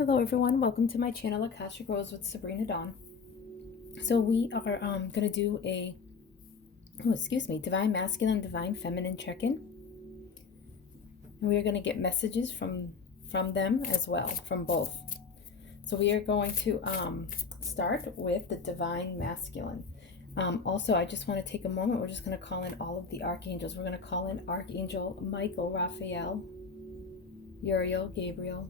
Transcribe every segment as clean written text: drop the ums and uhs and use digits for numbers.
Hello everyone, welcome to my channel Akashic Rose with Sabrina Dawn. So we are going to do a, Divine Masculine, Divine Feminine check-in. And we are going to get messages from them as well, from both. So we are going to start with the Divine Masculine. Also, I just want to take a moment, we're just going to call in all of the archangels. We're going to call in Archangel Michael, Raphael, Uriel, Gabriel,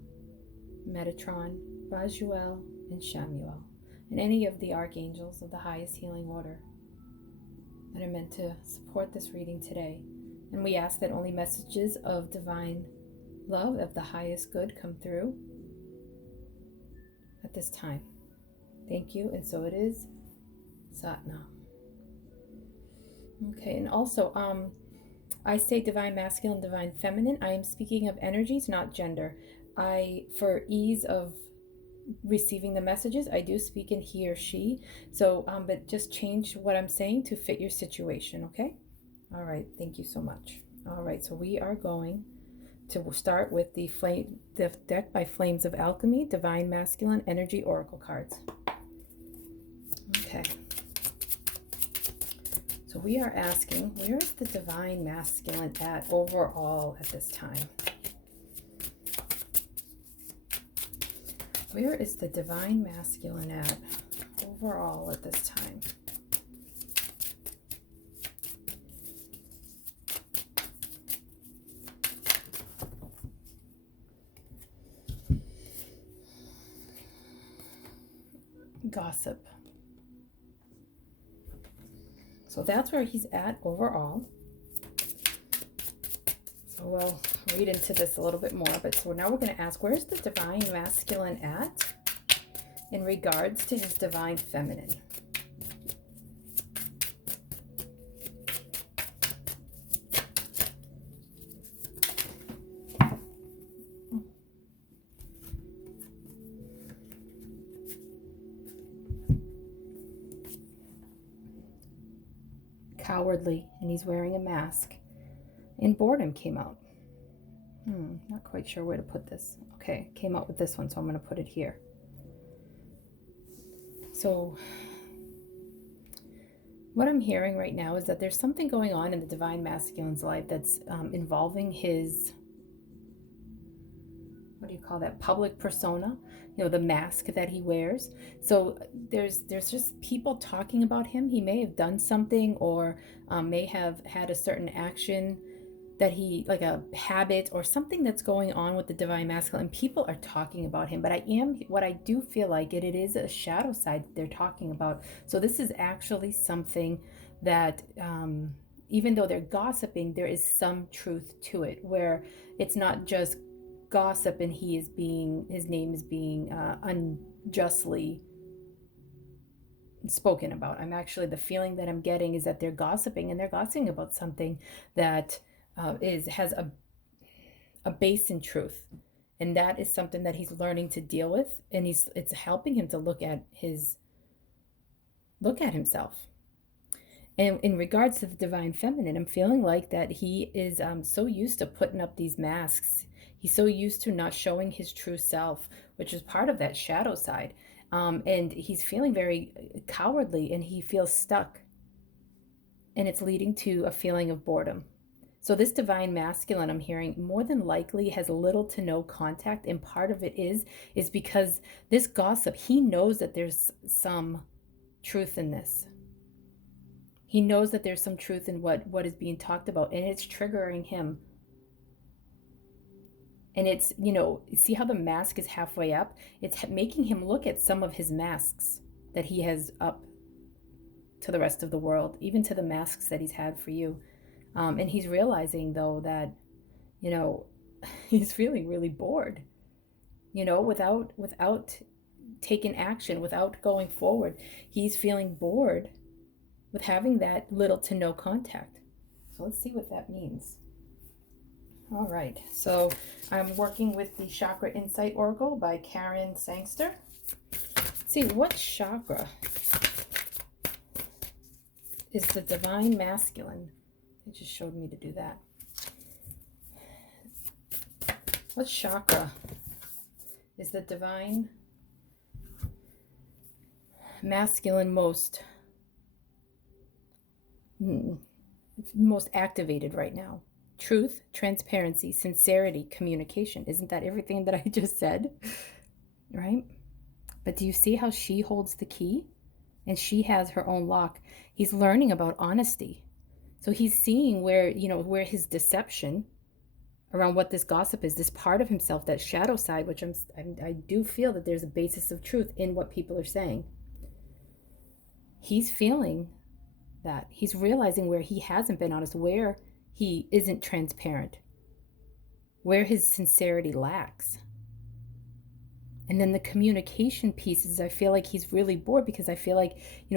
Metatron, Rajuel, and Shamuel, and any of the archangels of the highest healing order that are meant to support this reading today. And we ask that only messages of divine love, of the highest good, come through at this time. Thank you, and so it is. Satnam. Okay, and also, I say divine masculine, divine feminine. I am speaking of energies, not gender. For ease of receiving the messages, I do speak in he or she. So, but just change what I'm saying to fit your situation, okay? All right, thank you so much. All right, so we are going to start with the deck by Flames of Alchemy, Divine Masculine Energy Oracle cards. Okay. So we are asking, where is the Divine Masculine at overall at this time? Where is the Divine Masculine at overall at this time? Gossip. So that's where he's at overall. So we'll read into this a little bit more, but so now we're going to ask, where's the Divine Masculine at in regards to his Divine Feminine? Cowardly, and he's wearing a mask. And boredom came out. Not quite sure where to put this. Okay, came out with this one, so I'm going to put it here. So what I'm hearing right now is that there's something going on in the Divine Masculine's life that's involving his, what do you call that, public persona, you know, the mask that he wears. So there's just people talking about him. He may have done something, or may have had a certain action that he, like a habit or something that's going on with the Divine Masculine. People are talking about him, but what I do feel like it is a shadow side that they're talking about. So this is actually something that, even though they're gossiping, there is some truth to it, where it's not just gossip and his name is being unjustly spoken about. The feeling that I'm getting is that they're gossiping, and they're gossiping about something that has a base in truth, and that is something that he's learning to deal with, and it's helping him to look at himself. And in regards to the Divine Feminine, I'm feeling like that he is so used to putting up these masks. He's so used to not showing his true self, which is part of that shadow side. And he's feeling very cowardly, and he feels stuck, and it's leading to a feeling of boredom. So this Divine Masculine, I'm hearing, more than likely has little to no contact, and part of it is because this gossip, he knows that there's some truth in this. He knows that there's some truth in what is being talked about, and it's triggering him. And it's, see how the mask is halfway up? It's making him look at some of his masks that he has up to the rest of the world, even to the masks that he's had for you. And he's realizing, though, that, he's feeling really bored, without taking action, without going forward. He's feeling bored with having that little to no contact. So let's see what that means. All right, so I'm working with the Chakra Insight Oracle by Karen Sangster. Let's see, what chakra is the Divine Masculine? It just showed me to do that. What chakra Is the divine masculine most activated right now? Truth, transparency, sincerity, communication. Isn't that everything that I just said? Right? But do you see how she holds the key? And she has her own lock. He's learning about honesty. So he's seeing where, where his deception around what this gossip is, this part of himself, that shadow side, which I do feel that there's a basis of truth in what people are saying. He's feeling that. He's realizing where he hasn't been honest, where he isn't transparent, where his sincerity lacks. And then the communication pieces, I feel like he's really bored because I feel like,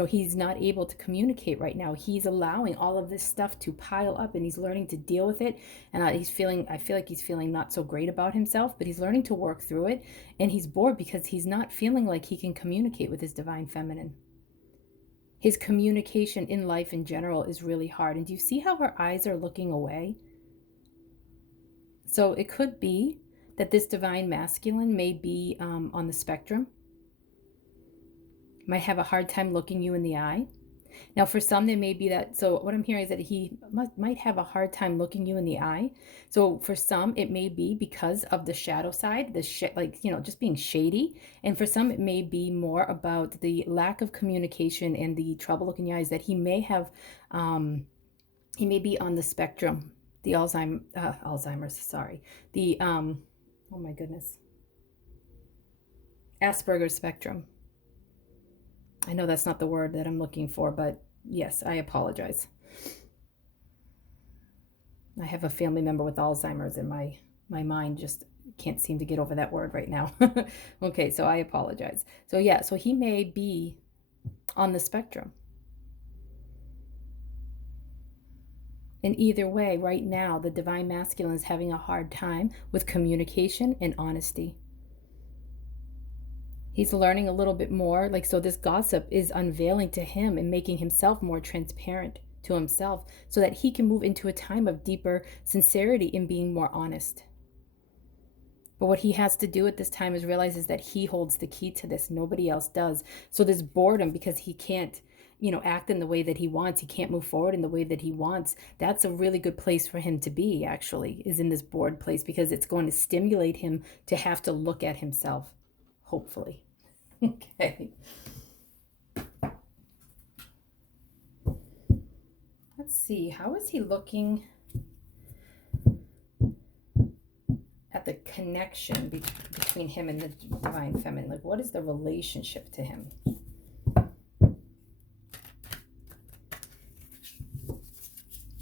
he's not able to communicate right now. He's allowing all of this stuff to pile up and he's learning to deal with it. And I feel like he's feeling not so great about himself, but he's learning to work through it. And he's bored because he's not feeling like he can communicate with his divine feminine. His communication in life in general is really hard. And do you see how her eyes are looking away? So it could be that this divine masculine may be on the spectrum, might have a hard time looking you in the eye. Now, for some, there may be that. So what I'm hearing is that he might have a hard time looking you in the eye. So for some, it may be because of the shadow side, just being shady. And for some, it may be more about the lack of communication and the trouble looking in the eyes, that he may have, he may be on the spectrum, the Alzheimer's, sorry. The, oh my goodness, Asperger's spectrum. I know that's not the word that I'm looking for, but yes, I apologize. I have a family member with Alzheimer's and my mind just can't seem to get over that word right now. Okay, so I apologize. So yeah, so he may be on the spectrum. And either way, right now, the divine masculine is having a hard time with communication and honesty. He's learning a little bit more. So this gossip is unveiling to him and making himself more transparent to himself so that he can move into a time of deeper sincerity in being more honest. But what he has to do at this time is realize that he holds the key to this. Nobody else does. So this boredom, because he can't, act in the way that he wants. He can't move forward in the way that he wants. That's a really good place for him to be, actually, is in this bored place, because it's going to stimulate him to have to look at himself. Hopefully. Okay. Let's see. How is he looking at the connection between him and the divine feminine? What is the relationship to him?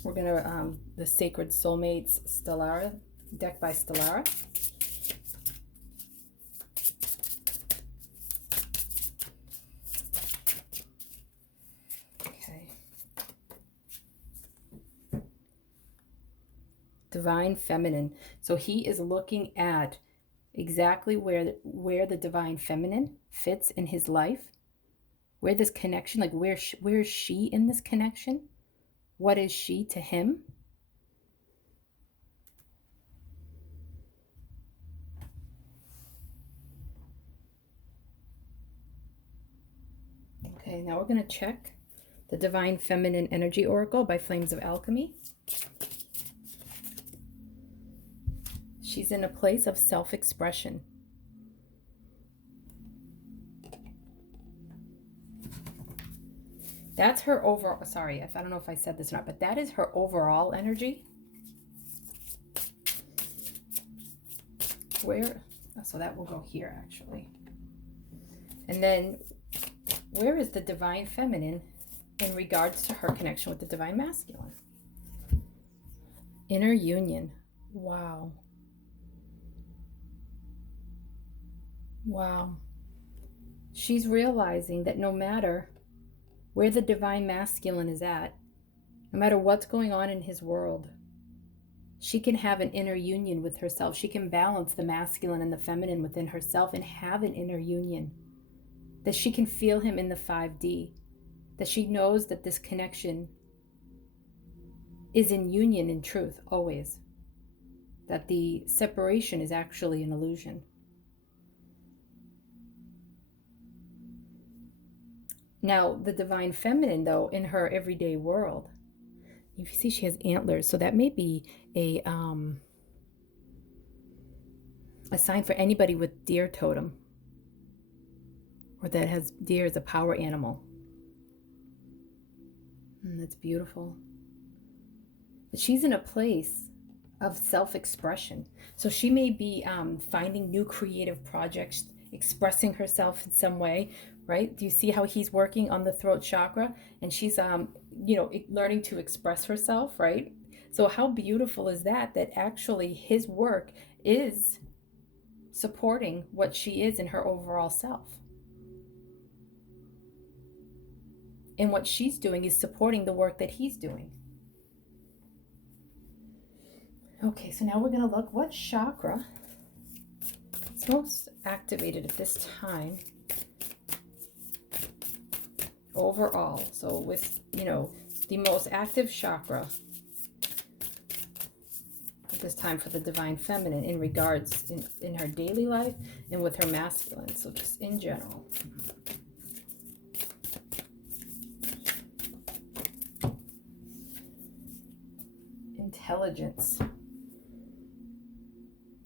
We're going to, the Sacred Soulmates Stellara, deck by Stellara. Divine feminine. So he is looking at exactly where the divine feminine fits in his life, where this connection, where is she in this connection? What is she to him? Okay, now we're going to check the Divine Feminine Energy Oracle by Flames of Alchemy. She's in a place of self-expression. That's her overall, sorry, I don't know if I said this or not, but that is her overall energy. So that will go here, actually. And then, where is the Divine Feminine in regards to her connection with the Divine Masculine? Inner union. Wow. Wow. She's realizing that no matter where the Divine Masculine is at, no matter what's going on in his world, she can have an inner union with herself. She can balance the masculine and the feminine within herself and have an inner union. That she can feel him in the 5D. That she knows that this connection is in union in truth, always. That the separation is actually an illusion. Now, the divine feminine, though, in her everyday world, you see she has antlers, so that may be a sign for anybody with deer totem, or that has deer as a power animal. That's beautiful. But she's in a place of self-expression. So she may be finding new creative projects, expressing herself in some way, right? Do you see how he's working on the throat chakra, and she's learning to express herself, right? So how beautiful is that actually his work is supporting what she is in her overall self. And what she's doing is supporting the work that he's doing. Okay, so now we're going to look what chakra is most activated at this time overall. So with, the most active chakra at this time for the divine feminine in regards in her daily life and with her masculine. So just in general. Intelligence.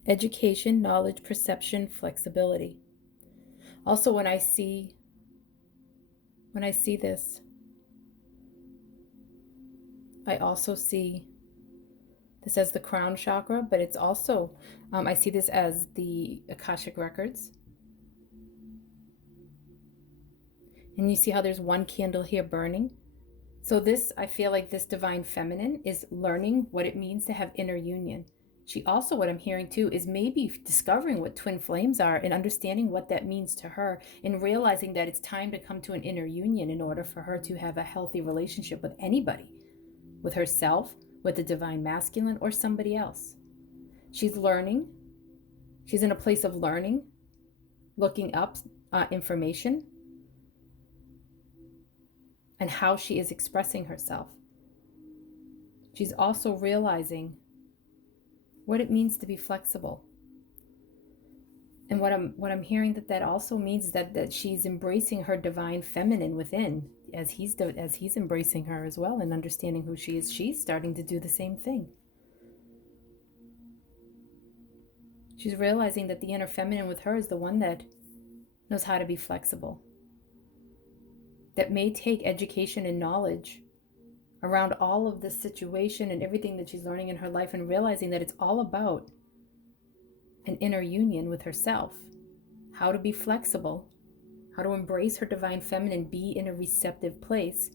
Education, knowledge, perception, flexibility. Also, when I see this, I also see this as the crown chakra, but it's also, I see this as the Akashic records. And you see how there's one candle here burning? So this, I feel like this divine feminine is learning what it means to have inner union. She also, what I'm hearing too, is maybe discovering what twin flames are and understanding what that means to her and realizing that it's time to come to an inner union in order for her to have a healthy relationship with anybody, with herself, with the divine masculine, or somebody else. She's learning. She's in a place of learning, looking up information, and how she is expressing herself. She's also realizing what it means to be flexible. And what I'm hearing that also means that she's embracing her divine feminine within, as he's embracing her as well and understanding who she is. She's starting to do the same thing. She's realizing that the inner feminine with her is the one that knows how to be flexible, that may take education and knowledge around all of this situation and everything that she's learning in her life, and realizing that it's all about an inner union with herself, how to be flexible, how to embrace her divine feminine, be in a receptive place.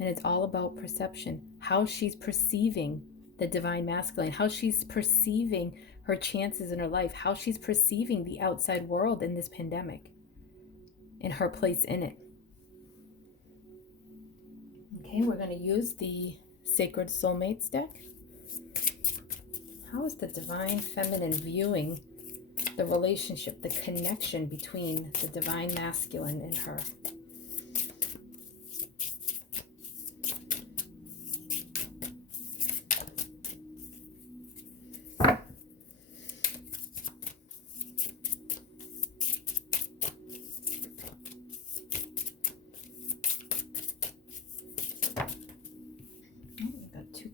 And it's all about perception, how she's perceiving the divine masculine, how she's perceiving her chances in her life, how she's perceiving the outside world in this pandemic and her place in it. Okay, we're going to use the Sacred Soulmates deck. How is the divine feminine viewing the relationship, the connection between the divine masculine and her?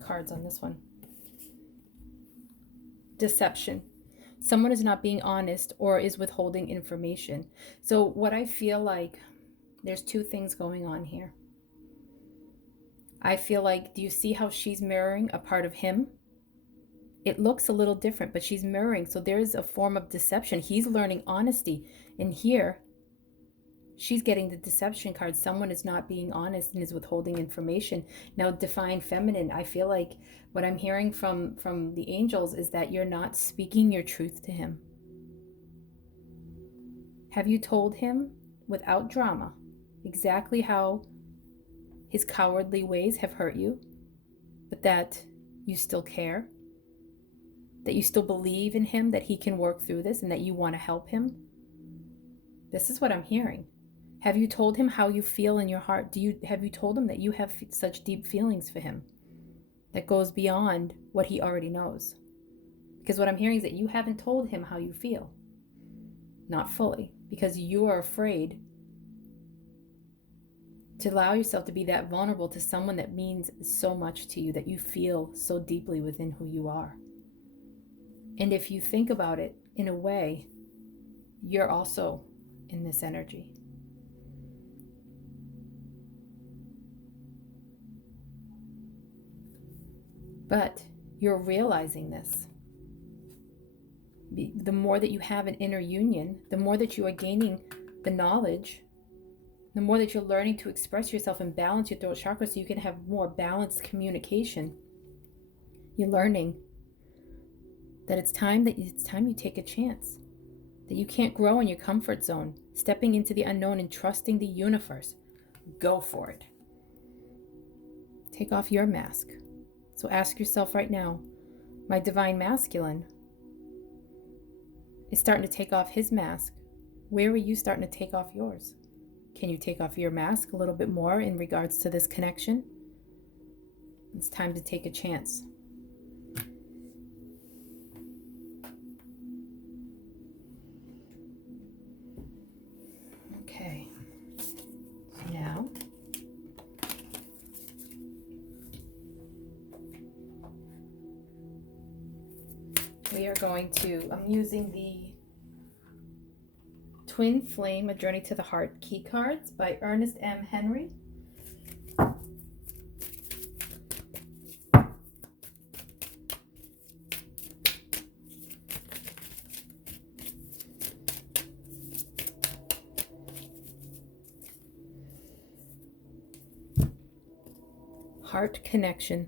Cards on this one. Deception. Someone is not being honest or is withholding information. So what I feel like, there's two things going on here. I feel like, do you see how she's mirroring a part of him? It looks a little different, but she's mirroring. So there's a form of deception. He's learning honesty. And here, she's getting the deception card. Someone is not being honest and is withholding information. Now, divine feminine, I feel like what I'm hearing from the angels is that you're not speaking your truth to him. Have you told him without drama exactly how his cowardly ways have hurt you, but that you still care, that you still believe in him, that he can work through this, and that you want to help him? This is what I'm hearing. Have you told him how you feel in your heart? Have you told him that you have such deep feelings for him that goes beyond what he already knows? Because what I'm hearing is that you haven't told him how you feel. Not fully, because you are afraid To allow yourself to be that vulnerable to someone that means so much to you, that you feel so deeply within who you are. And if you think about it in a way, you're also in this energy. But you're realizing this. The more that you have an inner union, the more that you are gaining the knowledge, the more that you're learning to express yourself and balance your throat chakra so you can have more balanced communication. You're learning that it's time you take a chance, that you can't grow in your comfort zone, stepping into the unknown and trusting the universe. Go for it. Take off your mask. So ask yourself right now, my divine masculine is starting to take off his mask. Where are you starting to take off yours? Can you take off your mask a little bit more in regards to this connection? It's time to take a chance. Okay. So now we are going to, I'm using the Twin Flame, A Journey to the Heart key cards by Ernest M. Henry. Heart connection.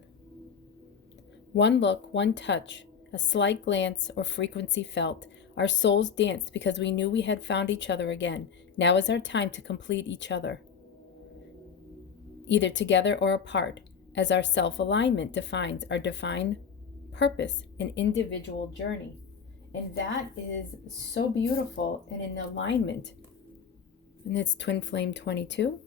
One look, one touch, a slight glance or frequency felt. Our souls danced because we knew we had found each other again. Now is our time to complete each other, either together or apart, as our self-alignment defines our divine purpose and individual journey. And that is so beautiful and in alignment. And it's Twin Flame 22.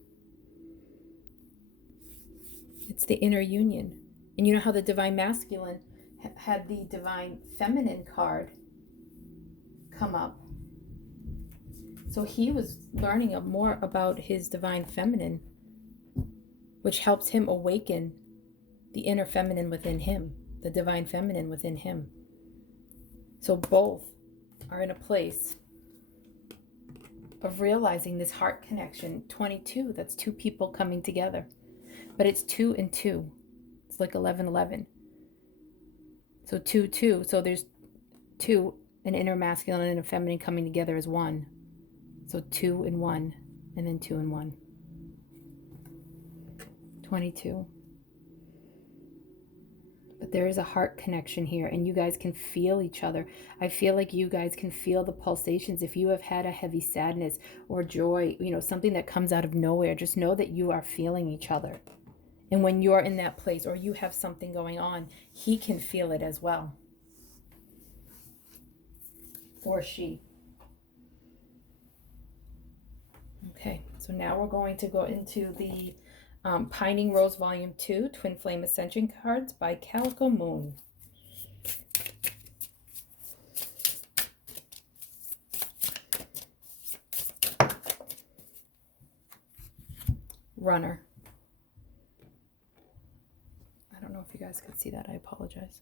It's the inner union. And you know how the divine masculine had the divine feminine card come up. So he was learning more about his divine feminine, which helps him awaken the inner feminine within him, the divine feminine within him. So both are in a place of realizing this heart connection. 22, that's two people coming together. But it's 2 and 2. It's like 11-11. So 2, 2. So there's 2, an inner masculine and a feminine coming together as one. So 2 and 1, and then 2 and 1. 22. But there is a heart connection here, and you guys can feel each other. I feel like you guys can feel the pulsations. If you have had a heavy sadness or joy, something that comes out of nowhere, just know that you are feeling each other. And when you're in that place or you have something going on, he can feel it as well. Or she. Okay, so now we're going to go into the Pining Rose Volume 2, Twin Flame Ascension cards by Calico Moon. Runner. I don't know if you guys could see that. I apologize.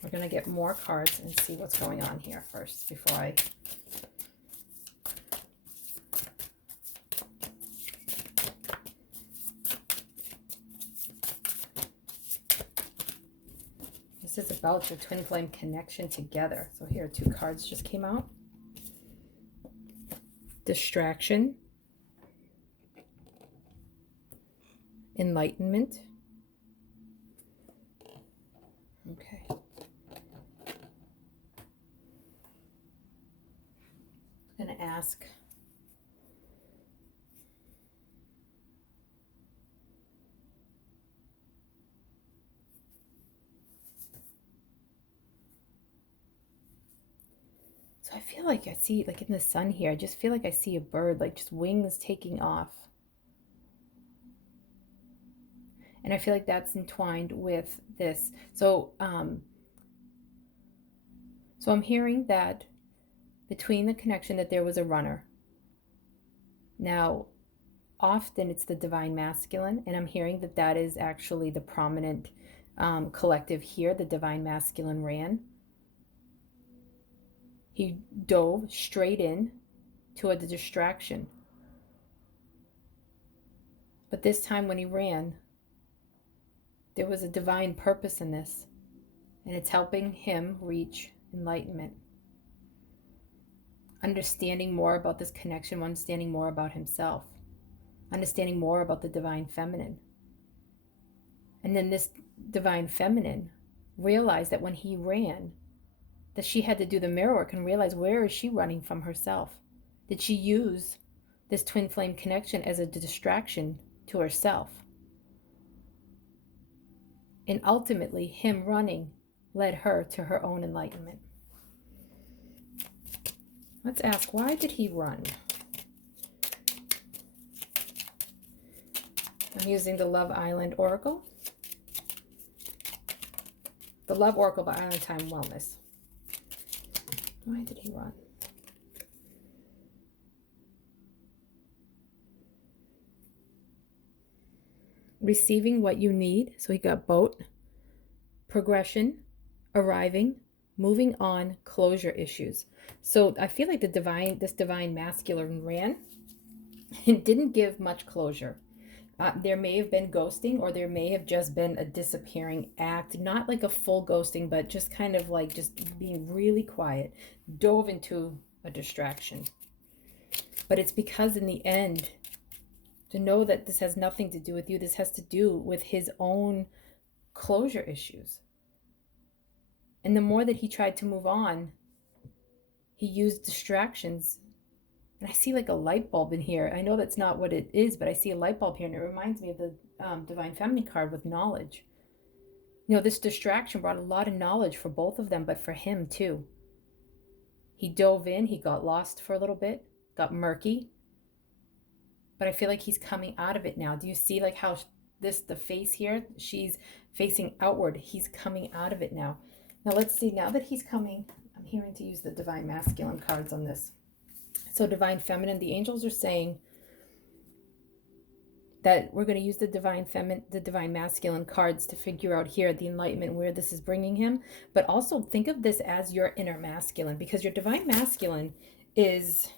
We're going to get more cards and see what's going on here first before I... This is about your twin flame connection together. So here, 2 cards just came out. Distraction. Enlightenment. Okay. I'm going to ask so I feel like I see, like in the sun here, I just feel like I see a bird, like just wings taking off. And I feel like that's entwined with this. So I'm hearing that between the connection that there was a runner. Now, often it's the divine masculine, and I'm hearing that that is actually the prominent collective here. The divine masculine ran. He dove straight in to a distraction. But this time when he ran, there was a divine purpose in this, and it's helping him reach enlightenment. Understanding more about this connection, understanding more about himself, understanding more about the divine feminine. And then this divine feminine realized that when he ran, that she had to do the mirror work and realize, where is she running from herself? Did she use this twin flame connection as a distraction to herself? And ultimately, him running led her to her own enlightenment. Let's ask, why did he run? I'm using the Love Island Oracle. The Love Oracle by Island Time Wellness. Why did he run? Receiving what you need. So he got boat, progression, arriving, moving on, closure issues. So I feel like this divine masculine ran and didn't give much closure. There may have been ghosting, or there may have just been a disappearing act, not like a full ghosting, but just kind of like just being really quiet, dove into a distraction. But it's because in the end, to know that this has nothing to do with you, this has to do with his own closure issues. And the more that he tried to move on, he used distractions. And I see like a light bulb in here. I know that's not what it is, but I see a light bulb here, and it reminds me of the Divine Feminine card with knowledge. You know, this distraction brought a lot of knowledge for both of them, but for him too. He dove in, he got lost for a little bit, got murky, but I feel like he's coming out of it now. Do you see like how the face here, she's facing outward. He's coming out of it now. Now let's see, now that he's coming, I'm hearing to use the Divine Masculine cards on this. So Divine Feminine, the angels are saying that we're going to use the Divine Masculine cards to figure out here the enlightenment, where this is bringing him. But also think of this as your inner masculine, because your Divine Masculine is,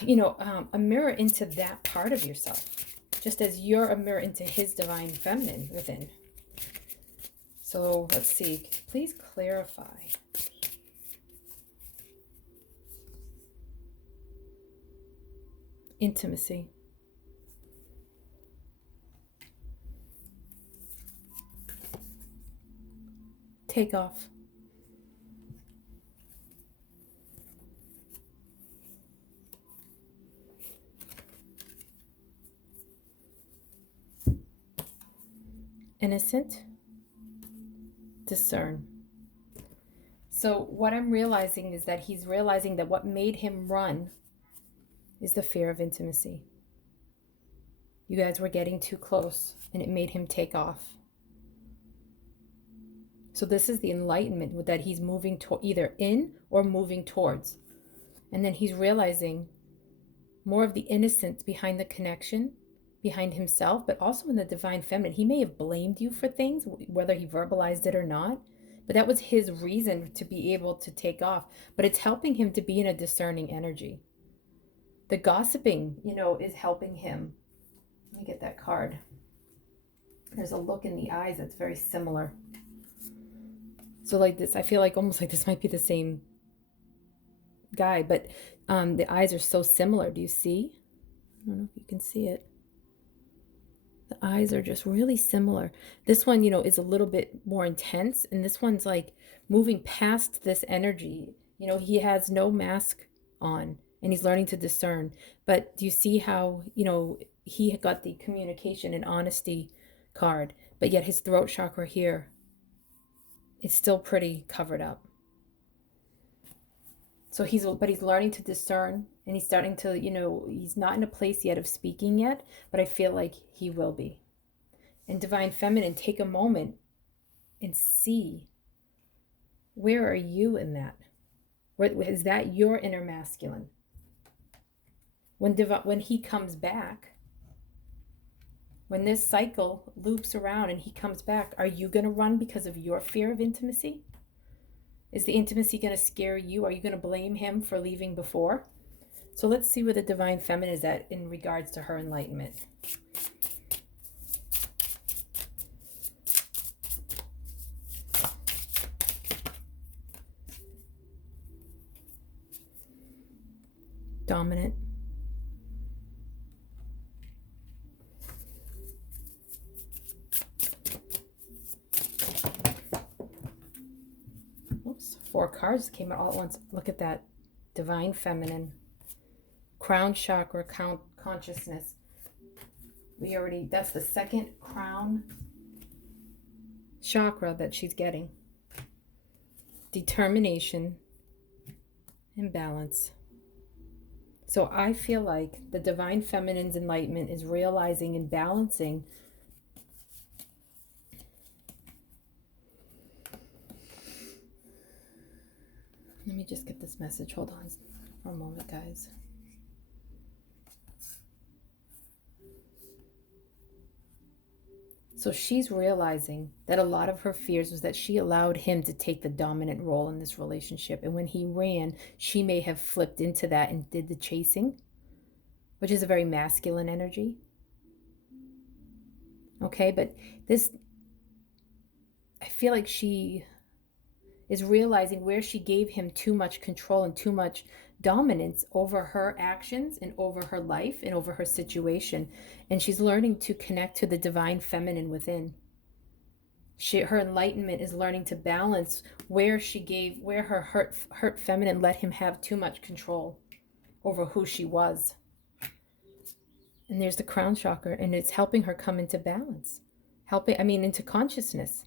you know, a mirror into that part of yourself, just as you're a mirror into his Divine Feminine within. So let's see, please clarify. Intimacy. Take off. Innocent. Discern. So what I'm realizing is that he's realizing that what made him run is the fear of intimacy. You guys were getting too close, and it made him take off. So this is the enlightenment that he's moving to, either in or moving towards. And then he's realizing more of the innocence behind the connection, behind himself, but also in the Divine Feminine. He may have blamed you for things, whether he verbalized it or not, but that was his reason to be able to take off. But it's helping him to be in a discerning energy. The gossiping, you know, is helping him. Let me get that card. There's a look in the eyes that's very similar. So like this, I feel like almost like this might be the same guy, but the eyes are so similar. Do you see? I don't know if you can see it. The eyes are just really similar. This one, you know, is a little bit more intense, and this one's like moving past this energy. You know, he has no mask on, and he's learning to discern. But do you see how, you know, he got the communication and honesty card, but yet his throat chakra here is still pretty covered up. So he's learning to discern, and he's starting to, you know, he's not in a place yet of speaking yet, but I feel like he will be. And Divine Feminine, take a moment and see Where are you in that? Is that your inner masculine? When he comes back, when this cycle loops around and he comes back, are you going to run because of your fear of intimacy? Is the intimacy going to scare you? Are you going to blame him for leaving before? So let's see where the divine feminine is at in regards to her enlightenment. Dominant. Oops, 4 cards came out all at once. Look at that. Divine feminine. Crown chakra, consciousness. That's the second crown chakra that she's getting. Determination and balance. So I feel like the divine feminine's enlightenment is realizing and balancing Let me just get this message. Hold on for a moment, guys. So she's realizing that a lot of her fears was that she allowed him to take the dominant role in this relationship. And when he ran, she may have flipped into that and did the chasing, which is a very masculine energy. Okay, but I feel like she is realizing where she gave him too much control and too much dominance over her actions and over her life and over her situation. And she's learning to connect to the divine feminine within. Her enlightenment is learning to balance where her hurt feminine let him have too much control over who she was. And there's the crown chakra, and it's helping her come into balance, into consciousness.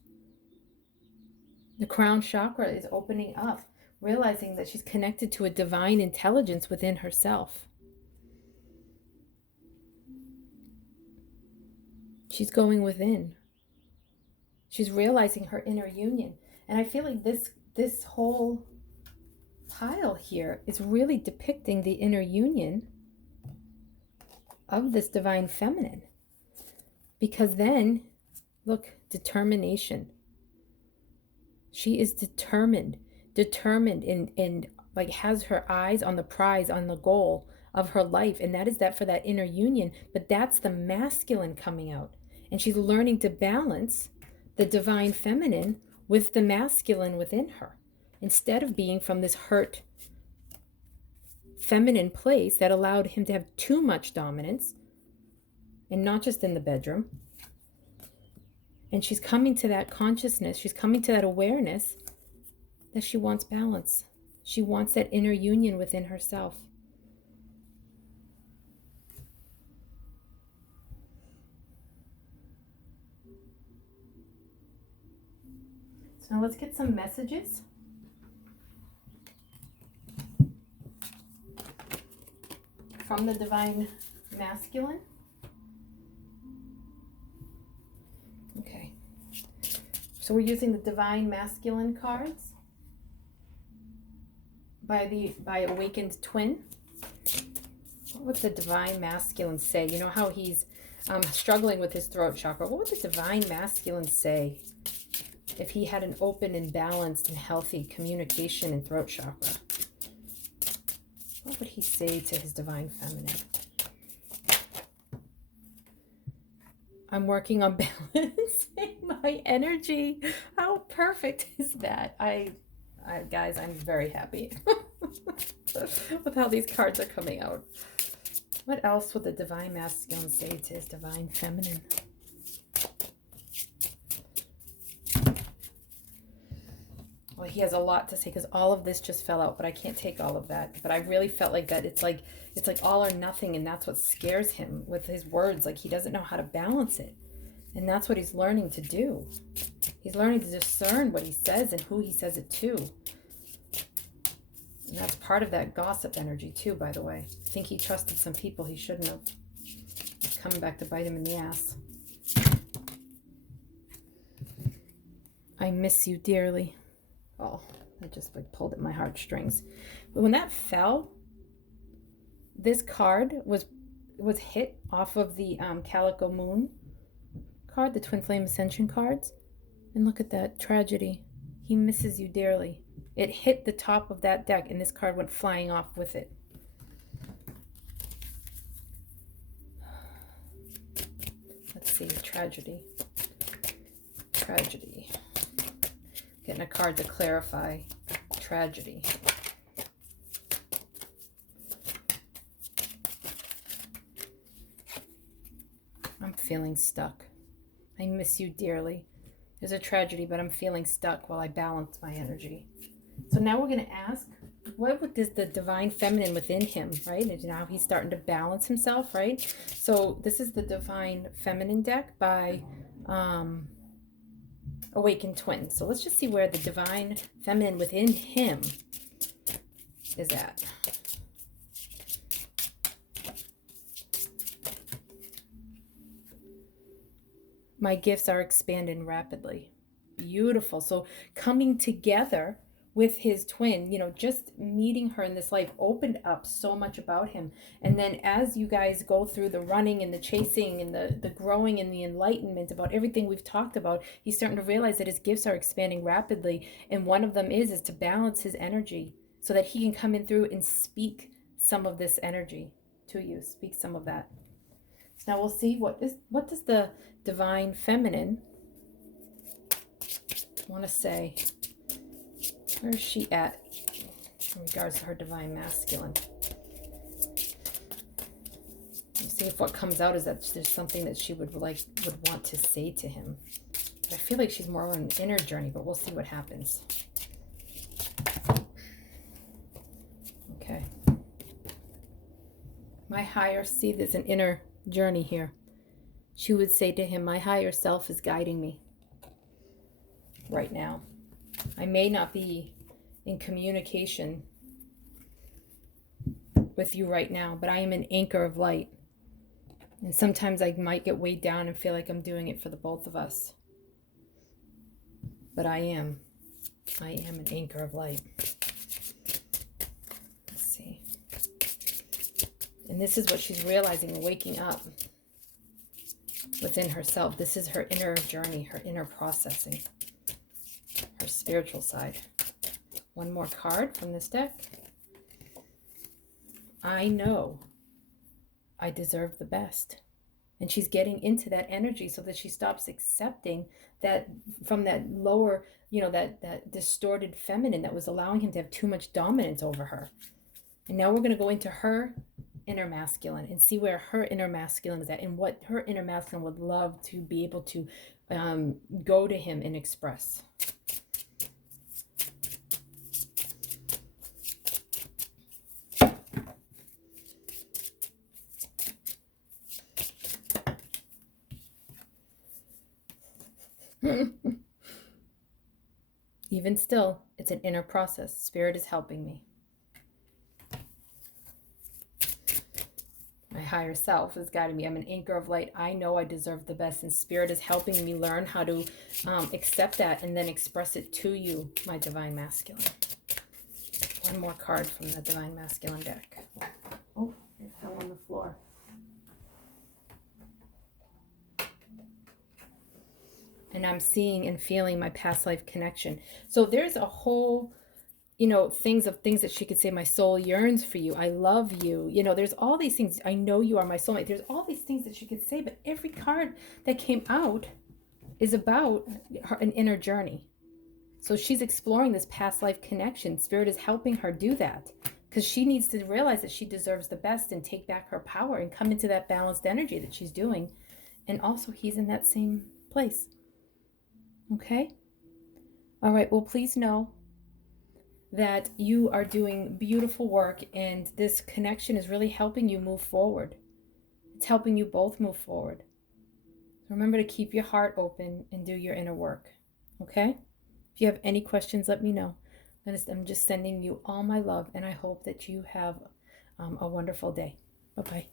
The crown chakra is opening up, realizing that she's connected to a divine intelligence within herself. She's going within. She's realizing her inner union. And I feel like this whole pile here is really depicting the inner union of this divine feminine. Because then, look, determination. She is determined and like has her eyes on the prize, on the goal of her life. And that is that for that inner union. But that's the masculine coming out. And she's learning to balance the divine feminine with the masculine within her. Instead of being from this hurt feminine place that allowed him to have too much dominance, and not just in the bedroom. And she's coming to that consciousness, she's coming to that awareness that she wants balance. She wants that inner union within herself. So now let's get some messages. From the divine masculine. Okay. So we're using the divine masculine cards by Awakened Twin. What would the divine masculine say? You know how he's struggling with his throat chakra. What would the divine masculine say if he had an open and balanced and healthy communication and throat chakra? What would he say to his divine feminine? I'm working on balancing my energy. How perfect is that? Guys, I'm very happy with how these cards are coming out. What else would the divine masculine say to his divine feminine? Well, he has a lot to say because all of this just fell out, but I can't take all of that. But I really felt like that it's like all or nothing, and that's what scares him with his words. Like he doesn't know how to balance it. And that's what he's learning to do. He's learning to discern what he says and who he says it to. And that's part of that gossip energy too, by the way. I think he trusted some people he shouldn't have. It's coming back to bite him in the ass. I miss you dearly. Oh, just like pulled at my heartstrings. But when that fell, this card was hit off of the Calico Moon card, the Twin Flame Ascension cards. And look at that tragedy. He misses you dearly. It hit the top of that deck and this card went flying off with it. Let's see, tragedy. Tragedy. Getting a card to clarify tragedy. I'm feeling stuck. I miss you dearly. There's a tragedy, but I'm feeling stuck while I balance my energy. So now we're going to ask, what is the divine feminine within him, right? And now he's starting to balance himself, right? So this is the divine feminine deck by Awakened Twin. So let's just see where the divine feminine within him is at. My gifts are expanding rapidly. Beautiful. So coming together with his twin, you know, just meeting her in this life opened up so much about him. And then as you guys go through the running and the chasing and the growing and the enlightenment about everything we've talked about, he's starting to realize that his gifts are expanding rapidly. And one of them is to balance his energy so that he can come in through and speak some of this energy to you, speak some of that. So now we'll see what does the divine feminine want to say. Where is she at in regards to her divine masculine? Let's see if what comes out is that there's something that she would want to say to him. But I feel like she's more on an inner journey, but we'll see what happens. Okay. My higher, see, there's an inner journey here. She would say to him, my higher self is guiding me right now. I may not be in communication with you right now, but I am an anchor of light. And sometimes I might get weighed down and feel like I'm doing it for the both of us. But I am an anchor of light. Let's see. And this is what she's realizing, waking up within herself. This is her inner journey, her inner processing, her spiritual side. One more card from this deck. I know I deserve the best. And she's getting into that energy so that she stops accepting that from that lower, you know, that distorted feminine that was allowing him to have too much dominance over her. And now we're going to go into her inner masculine and see where her inner masculine is at and what her inner masculine would love to be able to go to him and express. Even still, it's an inner process. Spirit is helping me. My higher self is guiding me. I'm an anchor of light. I know I deserve the best, and Spirit is helping me learn how to accept that and then express it to you, my divine masculine. One more card from the divine masculine deck. Oh, it fell on the floor. And I'm seeing and feeling my past life connection. So there's a whole, you know, things that she could say. My soul yearns for you. I love you. You know, there's all these things. I know you are my soulmate. There's all these things that she could say, but every card that came out is about an inner journey. So she's exploring this past life connection. Spirit is helping her do that because she needs to realize that she deserves the best and take back her power and come into that balanced energy that she's doing. And also he's in that same place. Okay? All right. Well, please know that you are doing beautiful work and this connection is really helping you move forward. It's helping you both move forward. Remember to keep your heart open and do your inner work. Okay? If you have any questions, let me know. I'm just sending you all my love and I hope that you have a wonderful day. Bye-bye.